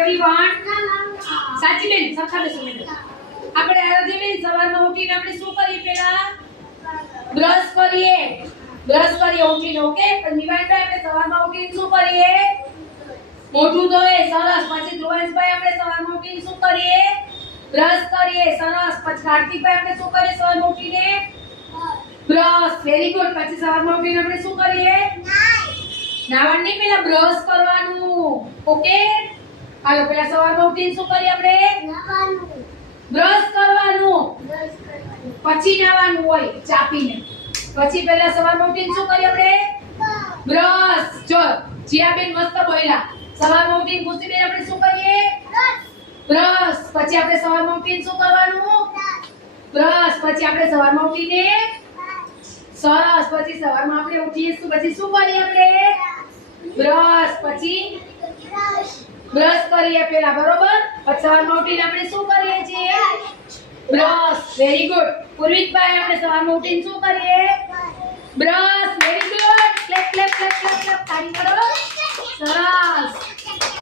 everyone. સાચી બેન સરખા બેસો બેન. આપણે આરાધ્યબેન સવારમાં ઉઠીને આપણે શું કરીએ પહેલા? બ્રશ કરીએ. ઉઠીને ઓકે. પણ નિવાનભાઈ આપણે સવારમાં ઉઠીને શું કરીએ? મોઢું ધોઈએ. સરસ. પછી ધ્રુવાંશભાઈ આપણે સવારમાં ઉઠીને શું કરીએ? બ્રશ કરીએ. સરસ. પછી કાર્તિકભાઈ આપણે શું કરીએ સવારમાં ઉઠીને? બ્રશ. Very good. પછી સવારમાં ઉઠીને આપણે શું કરીએ? નાવાનું નહીં, પહેલા બ્રશ કરવાનું. ઓકે. હાલો પહેલા સવારમાં ઉઠીને શું કરીએ આપણે? બ્રશ કરવાનું. પછી નાવાનું હોય ચા પીને. પછી પહેલા સવારમાં ઉઠીને શું કરીએ આપણે? બ્રશ. જો જીયાબેન મસ્ત બોલ્યા. સવારમાં ઉઠીને ખુશીબેન આપણે શું કરીએ? બ્રશ. પછી આપણે સવારમાં ઉઠીને શું કરવાનું? બ્રશ. પછી આપણે સવારમાં ઉઠીને સરસ. પછી સવારમાં આપણે ઉઠીએ પછી શું કરીએ આપણે? બ્રશ. પછી બ્રશ કરીએ પહેલા, બરોબર. પછી સવારમાં ઉઠીને આપણે શું કરીએ છીએ? બ્રશ. Very good. પૂર્વિકભાઈ આપણે સવારમાં ઉઠીને શું કરીએ? Brush. Very good. Clap clap clap clap clap તાળી કરો.